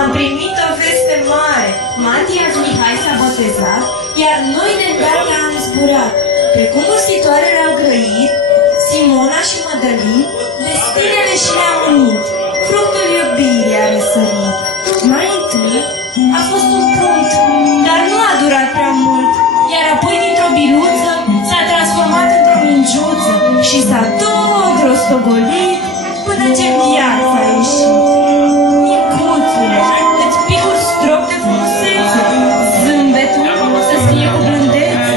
Am primit o veste mare. Matias Mihai s-a botezat, iar noi de îndată am zburat. Precum ustitoarele au grăit, Simona și Mădălin, destinele și le-am unit. Fructul iubirii a răsărit. Mai întâi a fost un punct, dar nu a durat prea mult. Iar apoi dintr-o biluță s-a transformat într-o mingiuță și s-a tot rostogolit până ce viața a ieșit. Micuțule, îți picur strop de frumusețe, zâmbetul să-ți fie cu blândețe,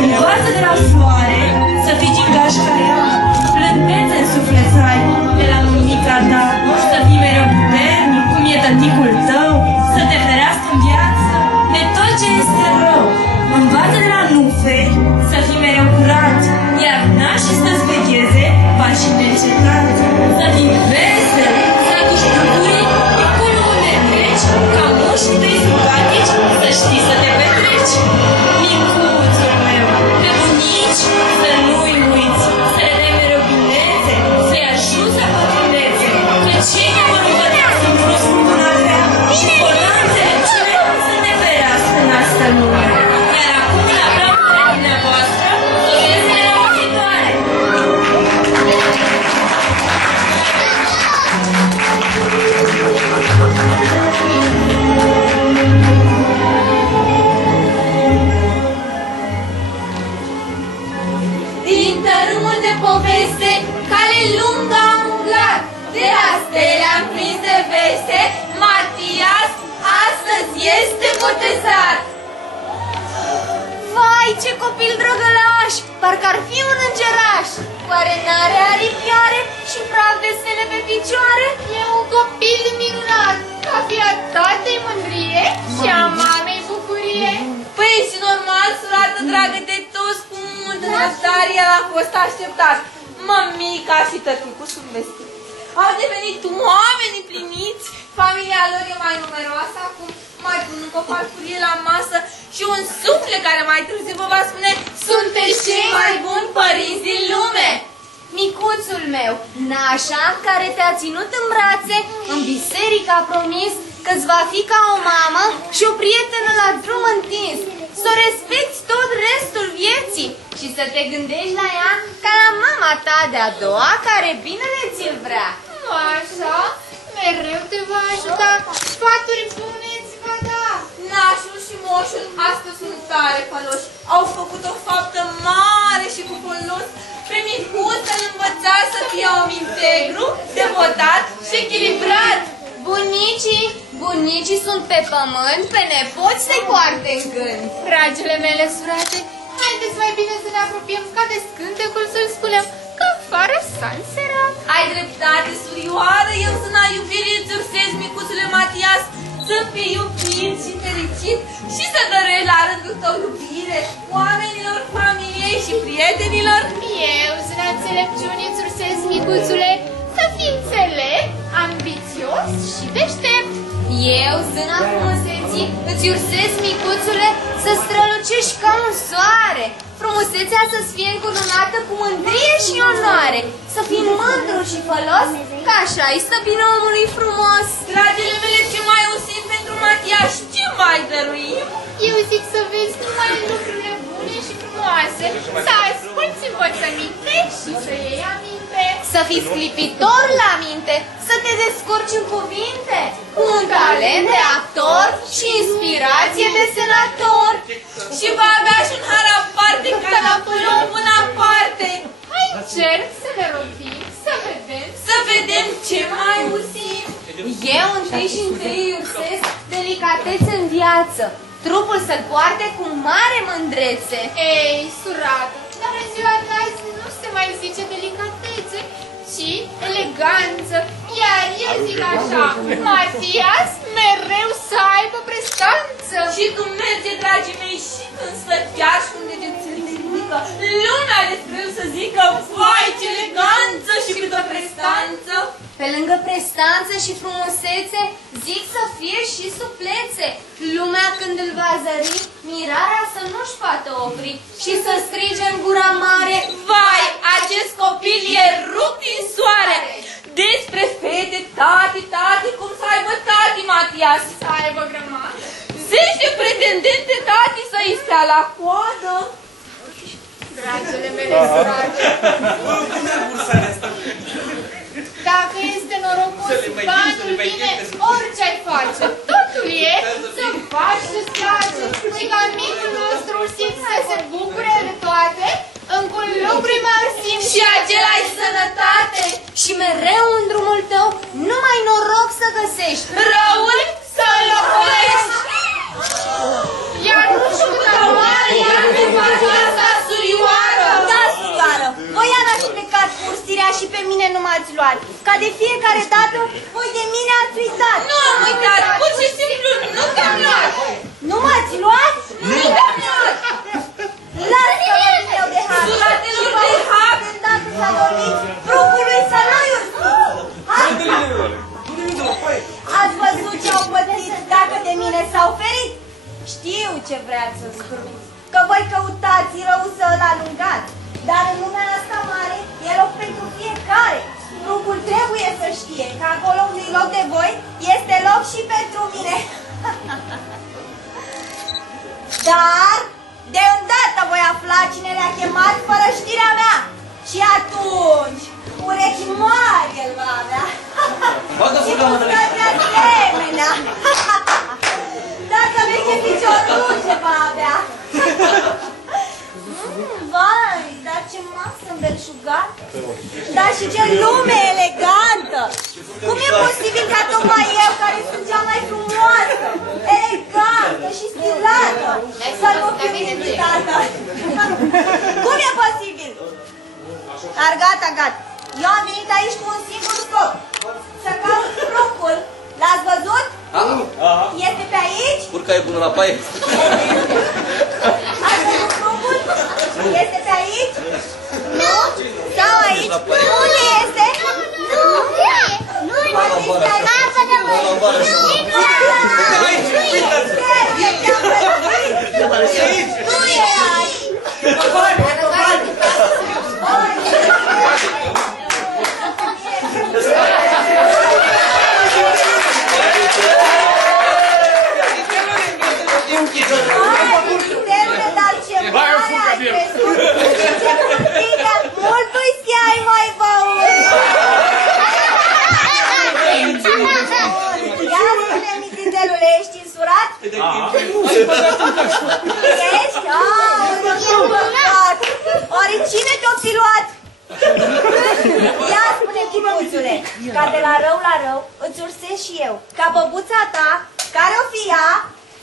învață de la floare să fii gingaș ca ea, blândețe în suflet să ai de la mânica ta, să fii mereu puternic cum e tăticul tău, să te ferească în viață de tot ce este rău. Învață de la nufe să fii mereu curat, iar nașii să-ți vecheze pașii neîncetați, să fii vesel, să aduci bucurii de culul unde treci, ca moșii tăi simpatici să știi să te petreci. Micuțul meu, pe bunici să nu-i uiți, să le dai mereu binețe, să-i ajuți la pătrânețe, că cine vor învăța sunt frust în avea și bolnav înțelepciune să te ferească în asta lume. Iar acum la plăcurile dumneavoastră, sosesc de la muncitoare. Din tărâmul de poveste, cale lungă am umblat, de la stele am prins de veste, Matias astăzi este botezat. Vai, ce copil drăgălaș, parcă ar fi un îngeraș. Oare n-are aripioare și praf de stele pe picioare? E un copil minunat, ca fi a tatei mândrie și a mamei bucurie. Păi și normal, surată dragă de toți, cu multă răbdare el a fost așteptat. Mămica și tăticul sunt vestiți. Au devenit oameni împliniți, familia lor e mai numeroasă acum, mai pun încă o farfurie la masă și un suflet care mai târziu vă va spune: sunteți cei mai buni părinți din lume! Micuțul meu, nașa care te-a ținut în brațe, în biserică a promis că-ți va fi ca o mamă și o prietenă la drum întins, să o respecti tot restul vieții și să te gândești la ea ca la mama ta de-a doua care binele ți-l vrea. Nu așa, mereu te va ajuta, sfaturi bune îți va da. Nașul și moșul astăzi sunt tare faloși, au făcut o faptă mare și cu folos. Pe micuț să-l învăța să fie om integru, devotat și echilibrat. Bunicii sunt pe pământ, pe nepoți să-i poarte în gând. Dragile mele surate, haideți mai bine să ne apropiem ca de scântecul să-l spunem că afară s-a înserat. Ai dreptate, surioară, eu sunt a iubirii, îți ursez, micuțule Matias, să fii iubit și fericit și să dărești la rândul tău iubire oamenilor, familiei și prietenilor. Eu sunt a înțelepciunii, îți ursez, micuțule, să fii înțelept, ambițios și deștept. Eu, zâna frumuseții, îți ursez, micuțule, să strălucești ca un soare, frumusețea să-ți fie încununată cu mândrie și onoare, să fii mândru și fălos, ca așa-i stă bine omului frumos. Dragile mele, ce mai ausim pentru Matias, ce mai dăruim? Eu zic să vezi numai lucrurile bune și frumoase, să asculți învățăminte și să iei aminte. Să fii sclipitor la minte, să te descurci în cuvinte, cu un talent de actor și inspirație de senator. Și va avea și un har aparte ca Napoleon Bonaparte. Hai, cer să ne rotim, să vedem ce mai usim. Eu întâi și întâi ursesc delicatețe în viață, trupul să-l poarte cu mare mândrețe. Ei, surată, dar în ziua de azi nu se mai zice delicatețe, ci eleganță. Iar eu zic așa, Matias mereu să aibă prestanță. frumoasă. Și cum merge, dragii mei, și când stă chiar și un degețel de mică, lumea despre el să zică, vai, ce eleganță și câtă prestanță. Pe lângă prestanță și frumusețe, zic să fie și suplețe. Lumea când îl va zări, mirarea să nu-și poată opri și să strige în gura mare, vai, acest copil e rupt din soare. Despre fete, tati, cum să aibă tati, Matias? să aibă grămadă. 10 pretendente, tati, să-i stea la coadă. Dragile mele surate, dacă este norocos, banul vine, orice ai face. Totul e să faci să-ți place. Și ca micul nostru simț să se bucure de toate, încă un lucru mai simț Și acela-i sănătate. și mereu în drumul tău numai noroc să găsești. Răul să-l ocolești. Iar nu știu cât mare, iar de fața asta surioară. Da, surioară, voiana și plecat cu ursirea și pe mine nu m-ați luat. Ca de fiecare dată, voi de mine ați uitat. Nu am uitat, pur și simplu nu te-am luat. Nu m-ați luat? Nu te-am luat. Lasă-mă din eu de har. Suratelor de har. De îndată s-a dormit, pruncului să nu-i ursiți. Ați văzut ce au pățit dacă de mine s-au ferit? Știu ce vreați să scruți, că voi căutați rău să-l alungați. Dar în lumea asta mare e loc pentru fiecare. Pruncul trebuie să știe că acolo unde-i loc de voi, este loc și pentru mine. Dar, de îndată voi afla cine le-a chemat fără știrea mea. Și atunci, urechi mari el va avea. Și gustă de asemenea. Dacă merge piciorușe va avea. Vai, dar ce masă îmbelșugată. Dar și ce lume elegantă. Cum e posibil ca tocmai eu, care sunt cea mai frumoasă, elegantă și stilată, să nu fiu invitată? Cum e posibil? Dar gata. Eu am venit aici cu un singur scop. Să caut pruncul. L-ați văzut? Este pe aici? Urca e bună la paie. Ați văzut pruncul? Este pe aici? Nu? Sau aici? Unde este? Nu e aici! Mult whisky ai mai băut! Ia spune, mitindelule, ești însurat? Ești? Ce păcat! Oare cine te-o fi luat? Ia spune, chipuțule, ca de la rău îți ursesc și eu, ca băbuța ta, care o fi ea,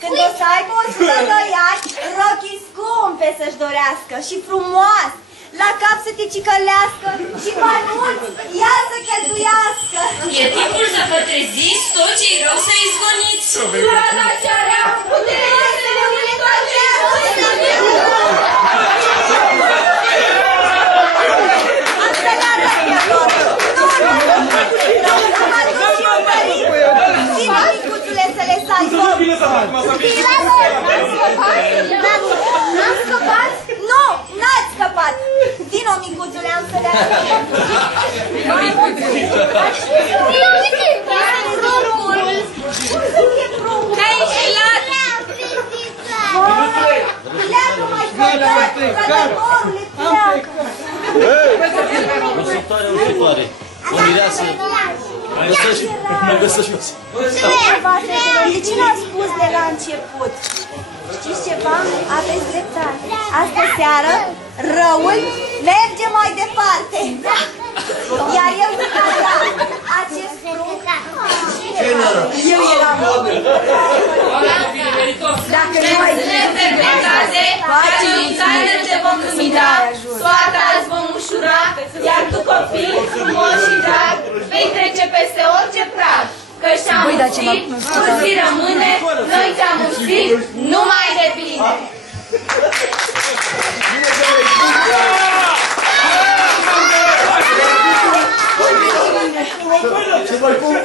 când o să aibă 102 ani, rochii scumpe să-și dorească și frumoasă, la cap să te cicălească și mai mult, ea să cheltuiască. E timpul să vă treziți, tot ce-i rău să izgoniți. Surata cea rea, puterea să ne întoarcească. Asta la răpiator. Nu, am adus și un părit. Vino, micuțule, să le salvăm. N-am scăpat? Nu, n-ați scăpat. Vino, micuțule, am să le arăt. Uite, pruncul. Cum să fie pruncul? Te-ai înșelat. Pleacă mai scăpat, cădătorule, pleacă. Următoare. O mireasă. Mă găsești. De ce n-am spus de la început? Știți ceva? Aveți dreptate. Astă seară, răul merge mai departe. Iar eu zic așa, acest prunc, eu eram. Dacă nu mai te vom lumina, soarta îți vom ușura, iar tu, copil frumos și drag, vei trece peste orice prag, că și-am amuțit, tu ți rămâne, noi ți-am amuțit numai de bine. Ce mai pun?